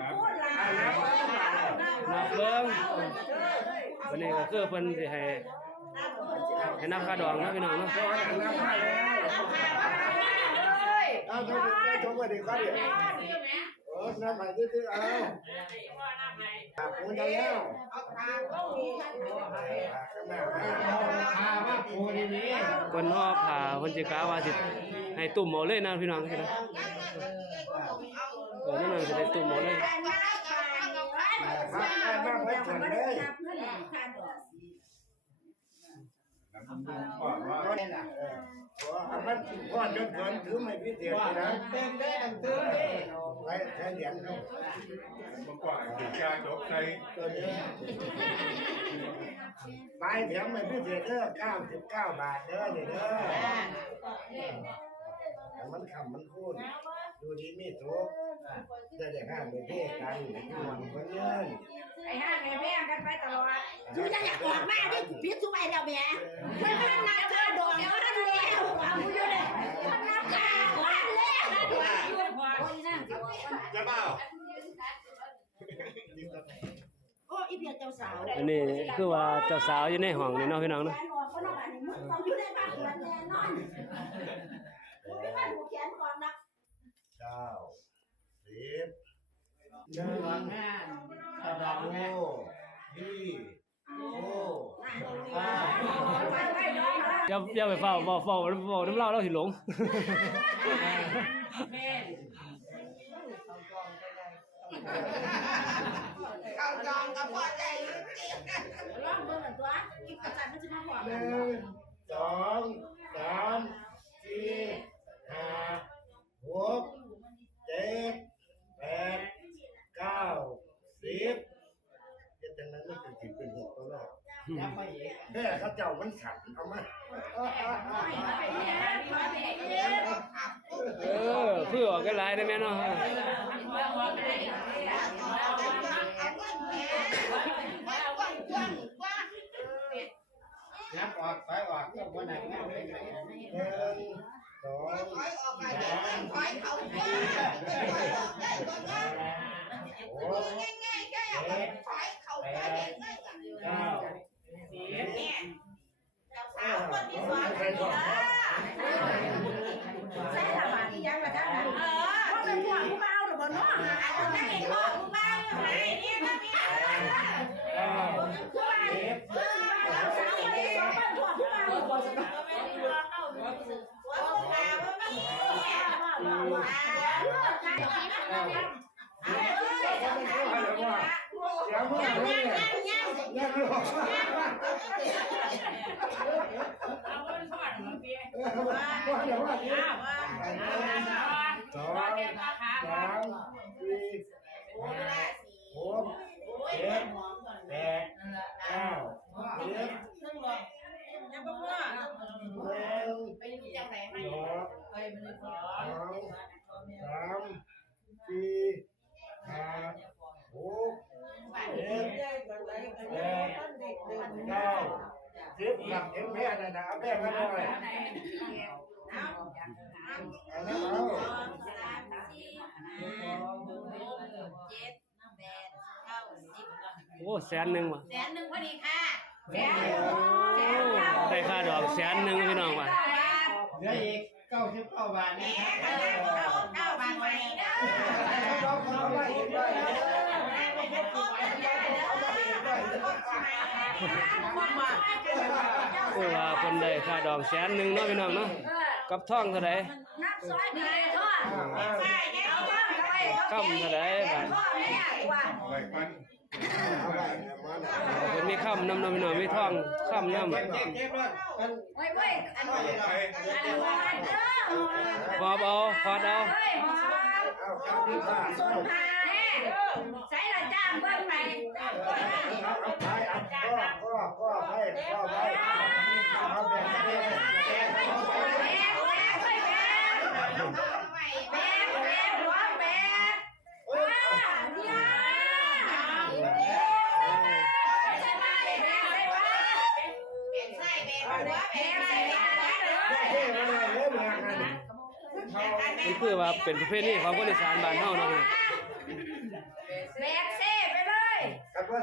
นับเบิ้งวันนี้ก็คือเพิ่นสิให้นับค่าดองนะพี่น้องเนาะเอาไปชมกันดีกว่าดิน้ำใหม่ตื้อเอาปูนแล้วคนห่อผ้าคนสิกาว่าสิให้ตุ่มเอาเลยนะพี่น้องพี่น้องนั่นน่ะสิได้ตุ่มเอาเลยมาไว้ก่อนเลยมันก้อนจนเกินถือไม่พิเศษนะเต็มได้อันตื้อไปแทนเหรียญเขาเมื่อก่อนถึงยาจบในตัวนี้ไปแถมไม่พิเศษเด้อ99 บาทเด้อนี่เด้อมันขำมันคูนดูดีมีทุกจะได้ห้ามไปเพ่กันหวังคนเงินไอ้ห้างไอ้แม่กันไปตลอดชูจะอยากออกมาดิพิษสุไอ้เดียวแม่ไม่ให้นับค่าดอกเดี๋ยวนั่นแล้วเอาอยู่เลยมันนับค่าวันแล้วนะดูโอ้ยนั่งจะเปล่าโอ้อีเพียเจ้าสาวอันนี้คือว่าเจ้าสาวอยู่ในห้องนี่เนาะพี่น้องเนาะต้องอยู่ในบ้านแน่นอนไม่มาดูแขนก่อนนะ9 10 อย่าไปเฝ้าน้ำเล่าเราสิหลงเข้าจองกับพ่อใจร้องเบอร์ตัวกินกระจายมันจะมาบอก1 2 3 4 5 6 7 8 9 10เป็นจังนั้นมันเป็น6ตัวแล้วแม่เขาเจ้ามันขันเอามาเพื่อออกกันหลายได้แม่เนาะนับออกไปออกเจ้าคนไหนแม่ไม่ไหน1 2 3 ง่ายๆแค่อย่างนั้นถอยเขาจะเห็นง่ายกันเนี่ยสาวคนที่สอนกันนี่นะใช่ละบาทที่ยังมาได้เพราะเป็นพวกผู้เมาหรือบ่น้องอันนั้นเองพวกผู้เมาไงนี่ก็มีเราสาวคนที่สอนเป็นพวกผู้เมาพวกผู้เมาไม่มีกับเอ็มแม่นะเอาแม่มาหน่อยโอ้100,000ว่ะ100,000พอดีค่ะได้ค่าดอก100,000พี่น้องว่ะเหลืออีก99 บาทนะครับ9 บาทไว้เด้อคือว่าเพิ่นได้ค่าดอก100,000เนาะพี่น้องเนาะกับทองเท่าใดนับซอยไปทอดใช่เอาทอดไปคำเท่าใดบาทอะไรปันเพิ่นมีคำนำพี่น้องมีทองคำนำเว้ยอันขอเอาใส่ละจ้างเพิ่มไปมันคือว่าเป็นประเภทนี้ของคนอีสานบ้านเฮาเนาะ แบกเซ่ไปเลย กันว่า